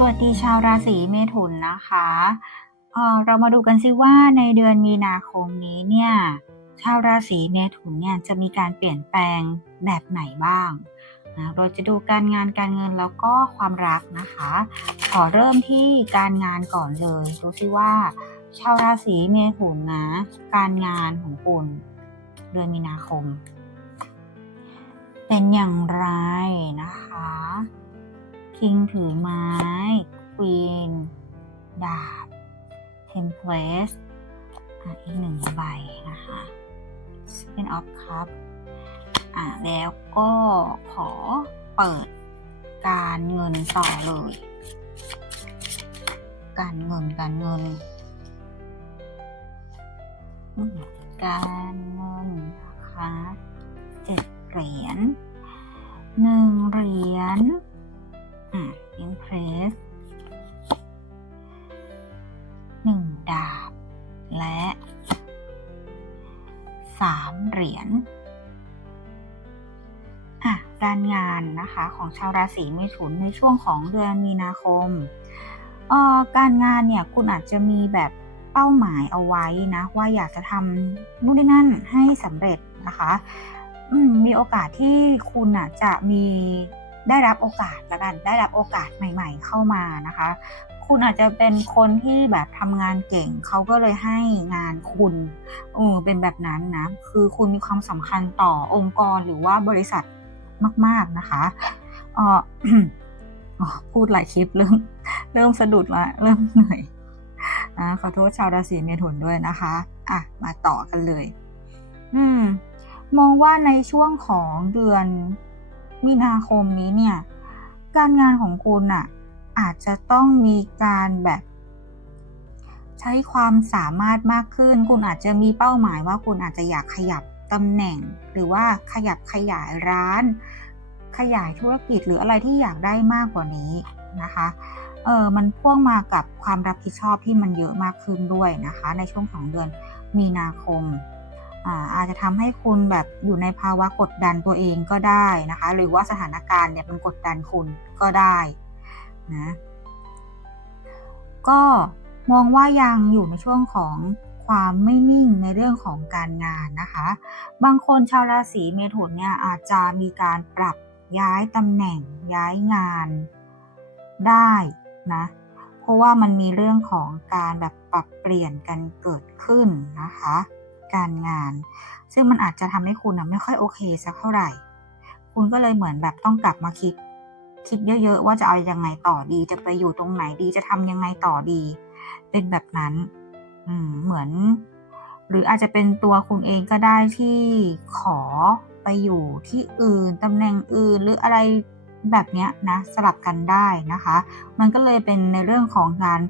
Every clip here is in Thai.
สวัสดีชาวราศีเมถุนนะคะเเรามาดูกันซิว่าในเดือนมีนาคมนี้เนี่ยชาวราศีเมถุนเนี่ยจะมีการเปลี่ยนแปลงแบบไหนบ้างนะเราจะดูการงานการเงินแล้วก็ความรักนะคะ ขอเริ่มที่การงานก่อนเลยดูซิว่า ชาวราศีเมถุนนะการงานของคุณเดือนมีนาคม เป็นอย่างไรนะคะ คิงถือไม้ ควีน ดาบ เทมเพลสอีกหนึ่งใบนะคะ Seven of Cup อะแล้วก็ขอเปิดการเงินต่อเลย การเงินการเงิน การเงินนะคะเจ็ดเหรียญหนึ่งเหรียญ อะ impress หนึ่งดาบ และสามเหรียญอะการงานนะคะของชาวราศีเมถุนในช่วงของเดือนมีนาคมเอ่อการงานเนี่ยคุณอาจจะมีแบบเป้าหมายเอาไว้นะว่าอยากจะทำนู่นนี่นั่นให้สำเร็จนะคะมมีโอกาสที่คุณอะจะมี ได้รับโอกาสละกันได้รับโอกาสใหม่ ๆ เข้ามานะคะ คุณอาจจะเป็นคนที่แบบทำงานเก่งเขาก็เลยให้งานคุณเออเป็นแบบนั้นนะคือคุณมีความสำคัญต่อองค์กรหรือว่าบริษัทมาก ๆนะคะเอออ๋อพูดหลายคลิปเริ่มเริ่มสะดุดละเริ่มเหนื่อยอ่าขอโทษชาวราศีเมถุนด้วยนะคะอะมาต่อกันเลย อืมมองว่าในช่วงของเดือน มีนาคมนี้เนี่ย การงานของคุณน่ะอาจจะต้องมีการแบบ ใช้ความสามารถมากขึ้น คุณอาจจะมีเป้าหมายว่าคุณอาจจะอยากขยับตำแหน่ง หรือว่าขยับขยายร้าน ขยายธุรกิจหรืออะไรที่อยากได้มากกว่านี้นะคะเออมันพ่วงมากับความรับผิดชอบที่มันเยอะมากขึ้นด้วยนะคะ ในช่วงของเดือนมีนาคม อาจจะทำให้คุณแบบอยู่ในภาวะกดดันตัวเองก็ได้นะคะ หรือว่าสถานการณ์เนี่ยมันกดดันคุณก็ได้นะก็มองว่ายังอยู่ในช่วงของความไม่นิ่งในเรื่องของการงานนะคะ บางคนชาวราศีเมถุนเนี่ยอาจจะมีการปรับย้ายตำแหน่งย้ายงานได้นะ เพราะว่ามันมีเรื่องของการแบบปรับเปลี่ยนกันเกิดขึ้นนะคะ การงาน ซึ่งมันอาจจะทำให้คุณนะไม่ค่อยโอเคสักเท่าไหร่ คุณก็เลยเหมือนแบบต้องกลับมาคิด คิดเยอะๆว่าจะเอายังไงต่อดี จะไปอยู่ตรงไหนดีจะทำยังไงต่อดี เป็นแบบนั้น อืมเหมือน หรืออาจจะเป็นตัวคุณเองก็ได้ที่ขอไปอยู่ที่อื่นตำแหน่งอื่นหรืออะไรแบบเนี้ยนะสลับกันได้นะคะ มันก็เลยเป็นในเรื่องของการ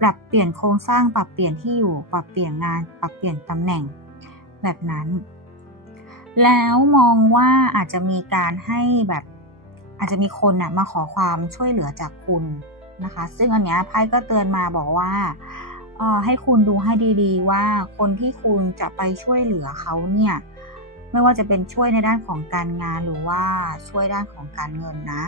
ปรับเปลี่ยนโครงสร้างปรับเปลี่ยนที่อยู่ปรับเปลี่ยนงาน ปรับเปลี่ยนตำแหน่ง แบบนั้น แล้วมองว่าอาจจะมีการให้แบบอาจจะมีคนนะมาขอความช่วยเหลือจากคุณนะคะ ซึ่งอันเนี้ยไพ่ก็เตือนมาบอกว่าให้คุณดูให้ดีๆ ว่าคนที่คุณจะไปช่วยเหลือเขาเนี่ยไม่ว่าจะเป็นช่วยในด้านของการงานหรือว่าช่วยด้านของการเงินนะ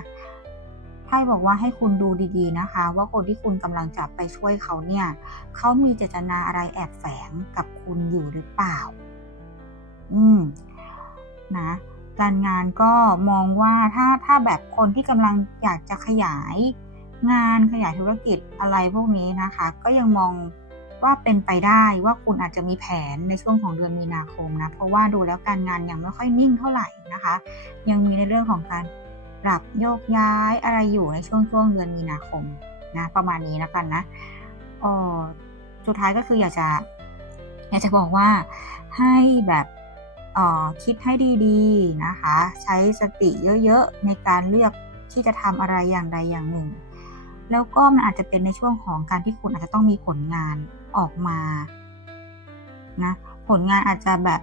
ไพ่บอกว่าให้คุณดูดีๆนะคะ ว่าคนที่คุณกำลังจะไปช่วยเขาเนี่ยเขามีเจตนาอะไรแอบแฝงกับคุณอยู่หรือเปล่า อืมนะการงานก็มองว่าถ้าถ้าแบบคนที่กำลังอยากจะขยายงานขยายธุรกิจอะไรพวกนี้นะคะ ก็ยังมองว่าเป็นไปได้ว่าคุณอาจจะมีแผนในช่วงของเดือนมีนาคมนะเพราะว่าดูแล้วการงานยังไม่ค่อยนิ่งเท่าไหร่นะคะ ยังมีในเรื่องของการปรับโยกย้ายอะไรอยู่ในช่วงช่วงเดือนมีนาคมนะประมาณนี้แล้วกันนะออสุดท้ายก็คืออยากจะ อยากจะบอกว่าให้แบบ คิดให้ดีๆนะคะ ใช้สติเยอะๆในการเลือกที่จะทำอะไรอย่างใดอย่างหนึ่ง แล้วก็มันอาจจะเป็นในช่วงของการที่คุณอาจจะต้องมีผลงานออกมานะผลงานอาจจะแบบ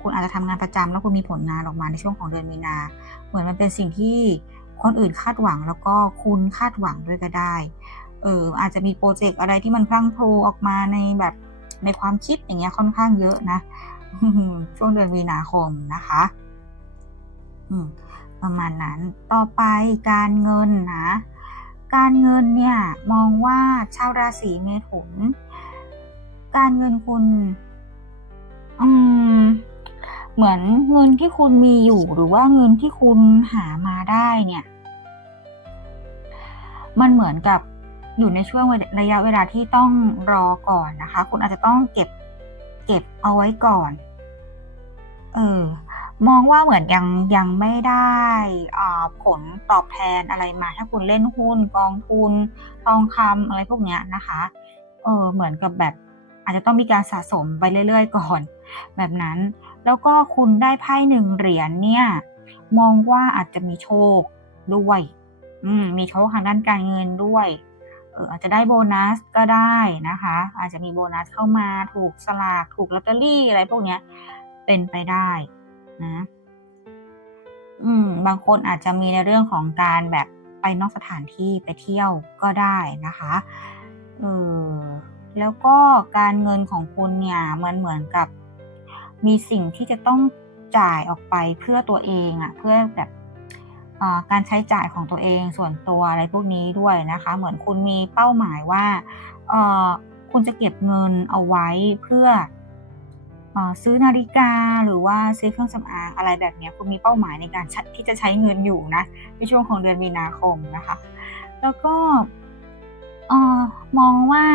คุณอาจจะทำงานประจำแล้วคุณมีผลงานออกมาในช่วงของเดือนมีนา เหมือนมันเป็นสิ่งที่คนอื่นคาดหวังแล้วก็คุณคาดหวังด้วยก็ได้เอออาจจะมีโปรเจกต์อะไรที่มันพลั่งพลูออกมาในแบบในความคิดอย่างเงี้ยค่อนข้างเยอะนะ ช่วงเดือนมีนาคมนะคะประมาณนั้นต่อไปการเงินนะ การเงินเนี่ยมองว่าชาวราศีเมถุน การเงินคุณอืมเหมือนเงินที่คุณมีอยู่หรือว่าเงินที่คุณหามาได้เนี่ย มันเหมือนกับอยู่ในช่วงระยะเวลาที่ต้องรอก่อนนะคะ คุณอาจจะต้องเก็บ เก็บเอาไว้ก่อน เออ มองว่าเหมือนยังยังไม่ได้ผลตอบแทนอะไรมา ถ้าคุณเล่นหุ้นกองทุน ทองคำอะไรพวกเนี้ยนะคะ เออ เหมือนกับแบบอาจจะต้องมีการสะสมไปเรื่อยๆก่อน แบบนั้น แล้วก็คุณได้ไพ่หนึ่งเหรียญเนี่ย มองว่าอาจจะมีโชคด้วย อืม มีโชคทางด้านการเงินด้วย เอออาจจะได้โบนัสก็ได้นะคะ อาจจะมีโบนัสเข้ามาถูกสลากถูกลอตเตอรี่อะไรพวกเนี้ยเป็นไปได้นะอืมบางคนอาจจะมีในเรื่องของการแบบไปนอกสถานที่ไปเที่ยวก็ได้นะคะเออแล้วก็การเงินของคุณเนี่ยมันเหมือนกับมีสิ่งที่จะต้องจ่ายออกไปเพื่อตัวเองอะเพื่อแบบ การใช้จ่ายของตัวเองส่วนตัวอะไรพวกนี้ด้วยนะคะ เหมือนคุณมีเป้าหมายว่าคุณจะเก็บเงินเอาไว้เพื่ออซื้อนาฬิกาหรือว่าซื้อเครื่องสำอางอะไรแบบนี้คุณมีเป้าหมายในการที่จะใช้เงินอยู่นะในช่วงของเดือนมีนาคมนะคะ แล้วก็มองว่า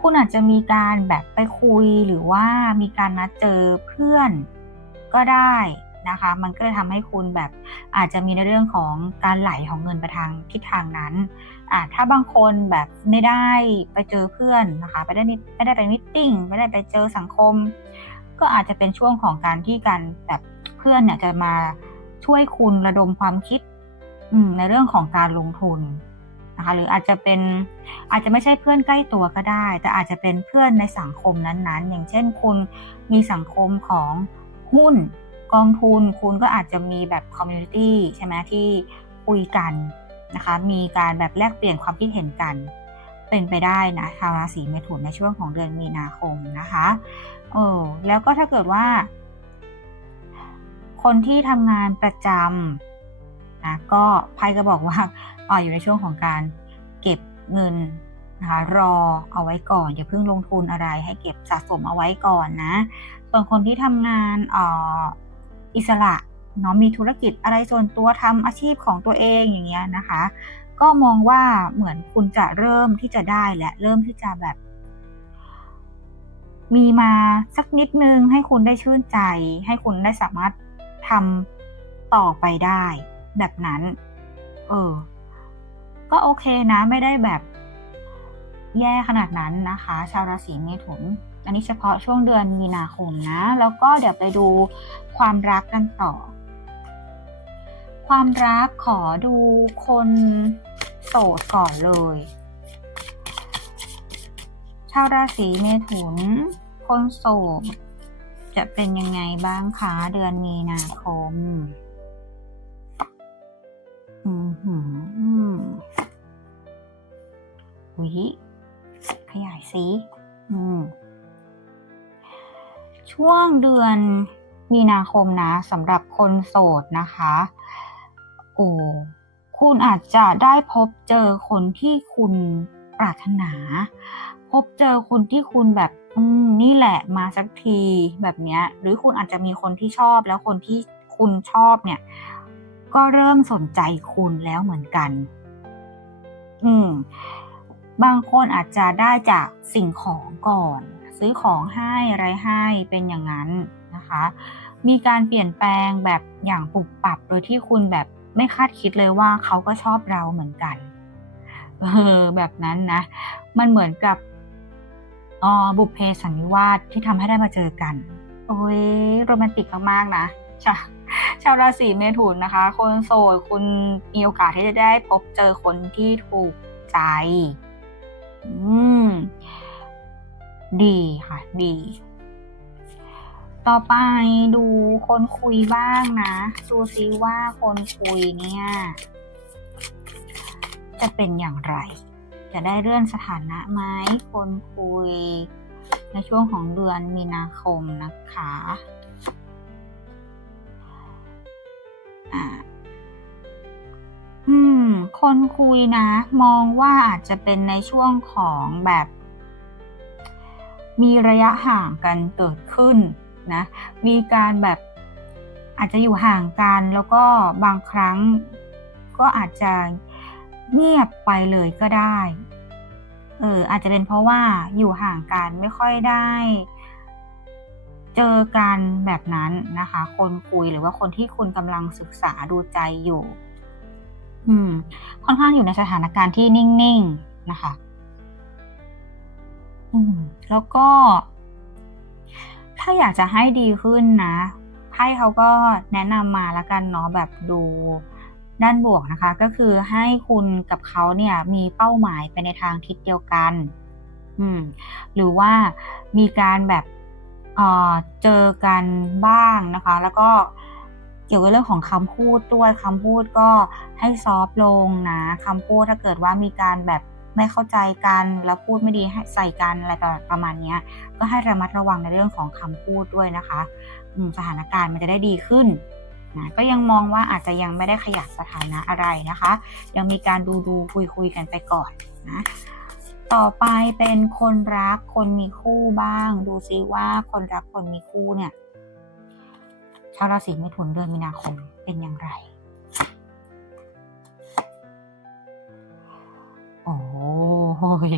คุณอาจจะมีการแบบไปคุยหรือว่ามีการนัดเจอเพื่อนก็ได้ นะคะ มันก็เลยทำให้คุณแบบอาจจะมีในเรื่องของการไหลของเงินไปทางทิศทางนั้นอ่าถ้าบางคนแบบไม่ได้ไปเจอเพื่อนนะคะไม่ได้ไม่ได้ไปมีตติงไม่ได้ไปเจอสังคม ก็อาจจะเป็นช่วงของการที่การแบบเพื่อนเนี่ยจะมาช่วยคุณระดมความคิดอืในเรื่องของการลงทุนนะคะหรืออาจจะเป็นอาจจะไม่ใช่เพื่อนใกล้ตัวก็ได้ แต่อาจจะเป็นเพื่อนในสังคมนั้นๆ อย่างเช่นคุณมีสังคมของหุ้น กองทุนคุณก็อาจจะมีแบบคอมมิวนิตี้ใช่ไหมที่คุยกันนะคะ มีการแบบแลกเปลี่ยนความคิดเห็นกัน เป็นไปได้นะชาวราศีเมถุนในช่วงของเดือนมีนาคมนะคะเออแล้วก็ถ้าเกิดว่า คนที่ทำงานประจำนะก็ไพ่ก็บอกว่าอ่าอยู่ในช่วงของการเก็บเงินนะคะรอเอาไว้ก่อน อย่าเพิ่งลงทุนอะไรให้เก็บสะสมเอาไว้ก่อนนะ ส่วนคนที่ทำงานเอ่อ อิสระเนาะมีธุรกิจอะไรส่วนตัวทำอาชีพของตัวเองอย่างเงี้ยนะคะ ก็มองว่าเหมือนคุณจะเริ่มที่จะได้แล้วเริ่มที่จะแบบ มีมาสักนิดนึงให้คุณได้ชื่นใจ ให้คุณได้สามารถทำต่อไปได้ แบบนั้น เออ ก็โอเคนะ ไม่ได้แบบแย่ขนาดนั้นนะคะ ชาวราศีเมถุน อันนี้เฉพาะช่วงเดือนมีนาคมนะ แล้วก็เดี๋ยวไปดูความรักกันต่อ ความรักขอดูคนโสดก่อนเลย ชาวราศีเมถุน คนโสดจะเป็นยังไงบ้างคะเดือนมีนาคม อื้อฮืออุ๊ยขยายสิ อืม ช่วงเดือนมีนาคมนะสำหรับคนโสดนะคะโอ้คุณอาจจะได้พบเจอคนที่คุณปรารถนา พบเจอคนที่คุณแบบนี่แหละมาสักทีแบบเนี้ย หรือคุณอาจจะมีคนที่ชอบแล้วคนที่คุณชอบเนี่ย ก็เริ่มสนใจคุณแล้วเหมือนกัน อืม บางคนอาจจะได้จากสิ่งของก่อน ซื้อของให้อะไรให้เป็นอย่างงั้นนะคะ มีการเปลี่ยนแปลงแบบอย่างปุบปับโดยที่คุณแบบไม่คาดคิดเลยว่าเขาก็ชอบเราเหมือนกันเออแบบนั้นนะ มันเหมือนกับอ่อบุพเพสันนิวาสที่ทำให้ได้มาเจอกัน โอ๊ยโรแมนติกมากๆนะชาชาวราศีเมถุนนะคะ คนโสดคุณมีโอกาสที่จะได้พบเจอคนที่ถูกใจ อืม ดีค่ะ ดี ต่อไปดูคนคุยบ้างนะ ดูซิว่าคนคุยเนี่ย จะเป็นอย่างไร จะได้เลื่อนสถานะไหมคนคุย ในช่วงของเดือนมีนาคมนะคะอ่าอืมคคนคุยนะ มองว่าอาจจะเป็นในช่วงของแบบ มีระยะห่างกันเกิดขึ้นนะมีการแบบอาจจะอยู่ห่างกันแล้วก็บางครั้งก็อาจจะเงียบไปเลยก็ได้เอออาจจะเป็นเพราะว่าอยู่ห่างกันไม่ค่อยได้ เจอกันแบบนั้นนะคะ คนคุยหรือว่าคนที่คุณกำลังศึกษาดูใจอยู่ อืม ค่อนข้างอยู่ในสถานการณ์ที่นิ่ง ๆ นะคะ อืมแล้วก็ ถ้าอยากจะให้ดีขึ้นนะไพ่เขาก็แนะนำมาล้วกันเนาะแบบดูด้านบวกนะคะ ก็คือให้คุณกับเขาเนี่ยมีเป้าหมายไปในทางทิศเดียวกัน อืม หรือว่ามีการแบบเอ่อเจอกันบ้างนะคะ แล้วก็เกี่ยวกับเรื่องของคำพูดด้วยคำพูดก็ให้ซอฟต์ลงนะคำพูดถ้าเกิดว่ามีการแบบ ไม่เข้าใจกันแล้วพูดไม่ดีใส่กันอะไรประมาณนี้ก็ให้ระมัดระวังในเรื่องของคำพูดด้วยนะคะสถานการณ์มันจะได้ดีขึ้นนะก็ยังมองว่าอาจจะยังไม่ได้ขยับสถานะอะไรนะคะ ยังมีการดูดูคุยคุยกันไปก่อนนะต่อไปเป็นคนรักคนมีคู่บ้าง ดูซิว่าคนรักคนมีคู่เนี่ยชาวราศีเมถุนเดือนมีนาคมเป็นอย่างไร ย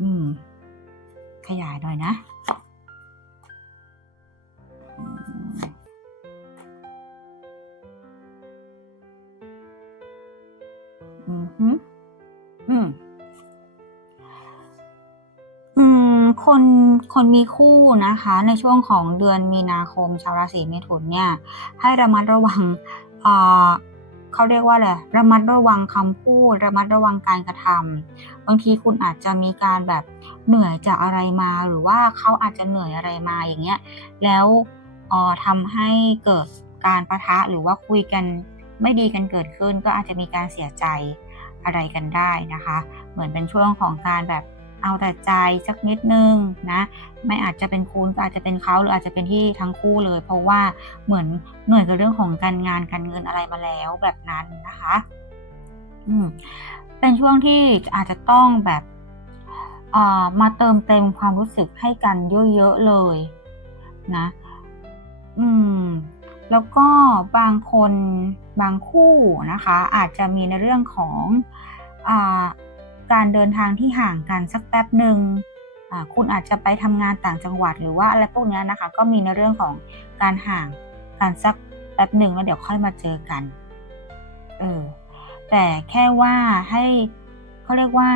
อืม ขยายหน่อยนะอืมอืมฮึอืมอืม คนคนมีคู่นะคะ ในช่วงของเดือนมีนาคมชาวราศีเมถุนเนี่ย ให้ระมัดระวังอ่า เขาเรียกว่าอะไรระมัดระวังคำพูด ระมัดระวังการกระทำบางทีคุณอาจจะมีการแบบเหนื่อยจากอะไรมาหรือว่าเขาอาจจะเหนื่อยอะไรมาอย่างเงี้ยแล้วออทำให้เกิดการปะทะหรือว่าคุยกันไม่ดีกันเกิดขึ้น ก็อาจจะมีการเสียใจอะไรกันได้นะคะ เหมือนเป็นช่วงของการแบบ เอาแต่ใจสักนิดนึงนะไม่อาจจะเป็นคุณก็อาจจะเป็นเขาหรืออาจจะเป็นที่ทั้งคู่เลย เพราะว่าเหมือนเหนื่อยกับเรื่องของการงานการเงินอะไรมาแล้วแบบนั้นนะคะอืมเป็นช่วงที่อาจจะต้องแบบเอ่อมาเติมเต็มความรู้สึกให้กันเยอะๆเลยนะ อืม แล้วก็บางคนบางคู่นะคะ อาจจะมีในเรื่องของอา การเดินทางที่ห่างกันสักแป๊บหนึ่งคุณอาจจะไปทำงานต่างจังหวัดหรือว่าอะไรพวกเนี้ยนะคะ ก็มีในเรื่องของการห่างกันสักแป๊บหนึ่งแล้วเดี๋ยวค่อยมาเจอกันเออแต่แค่ว่าให้เขาเรียกว่า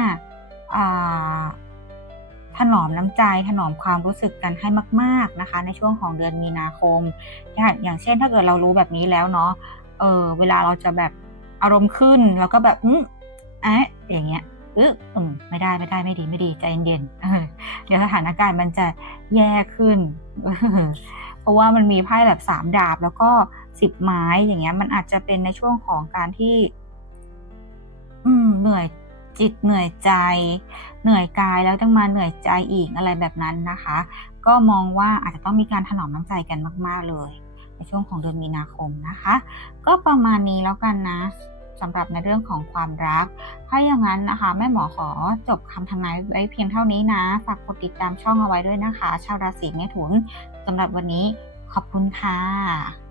ถนอมน้ำใจถนอมความรู้สึกกันให้มาก ๆนะคะ ในช่วงของเดือนมีนาคมอย่างอย่างเช่นถ้าเกิดเรารู้แบบนี้แล้วเนาะเออเวลาเราจะแบบอารมณ์ขึ้นแล้วก็แบบอืมเอ๊ะอย่างเงี้ย อึ๊อืมไม่ได้ไม่ได้ไม่ดีไม่ดีใจเย็นๆเดี๋ยวสถานการณ์มันจะแย่ขึ้นเออเพราะว่ามันมีไพ่แบบสามดาบแล้วก็สิบไม้อย่างเงี้ย มันอาจจะเป็นในช่วงของการที่ อืมเหนื่อยจิตเหนื่อยใจ เหนื่อยกายแล้วต้องมาเหนื่อยใจอีกอะไรแบบนั้นนะคะ ก็มองว่าอาจจะต้องมีการถนอมน้ำใจกันมาก ๆเลย ในช่วงของเดือนมีนาคมนะคะ ก็ประมาณนี้แล้วกันนะ สำหรับในเรื่องของความรัก ถ้าอย่างนั้นนะคะ แม่หมอขอจบคำทำนายไว้เพียงเท่านี้นะ ฝากกดติดตามช่องเอาไว้ด้วยนะคะ ชาวราศีเมถุนสำหรับวันนี้ขอบคุณค่ะ